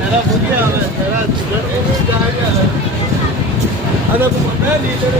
मेरा बुढ़िया है मेरा चिकन को भी जाएगा अरे मैं लीटर